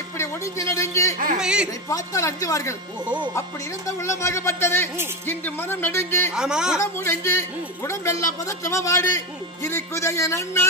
இப்படி ஒடுங்கி நடுங்கி பார்த்தால் அஞ்சுவார்கள். அப்படி இருந்த உள்ளமாகப்பட்டது இன்று மனம் நடுங்கி உடம்பு முடங்கி உடம்பெல்லாம் பதற்றமா வாடி இருக்குதைய நன்னா